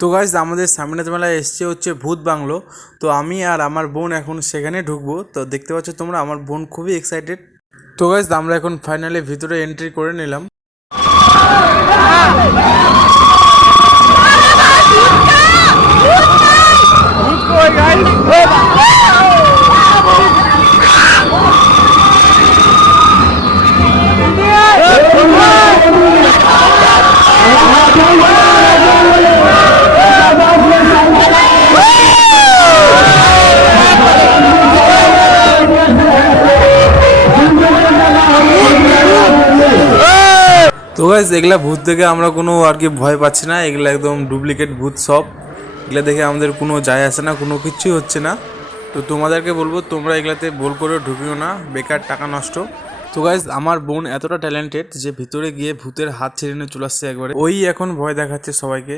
তো গাইস আমাদের স্বামীনাথ মেলায় এসছে হচ্ছে ভূত বাংলো। তো আমি আর আমার বোন এখন সেখানে ঢুকবো। তো দেখতে পাচ্ছ তোমরা, আমার বোন খুবই এক্সাইটেড। তো গাইস আমরা এখন ফাইনালি ভিতরে এন্ট্রি করে নিলাম। তো গাইস এগুলা ভূত দেখে আমরা কোনো আর কি ভয় পাচ্ছি না, এগুলা একদম ডুপ্লিকেট ভূত সব। এগুলা দেখে আমাদের কোনো যায় আসে না, কোনো কিছুই হচ্ছে না। তো তোমাদেরকে বলবো তোমরা এগুলাতে ভুল করে ঢুকিও না, বেকার টাকা নষ্ট। তো গাইস আমার বোন এতটা ট্যালেন্টেড যে ভিতরে গিয়ে ভূতের হাত ছেড়ে নিয়ে চলে আসছে একবারে। ওই এখন ভয় দেখাচ্ছে সবাইকে।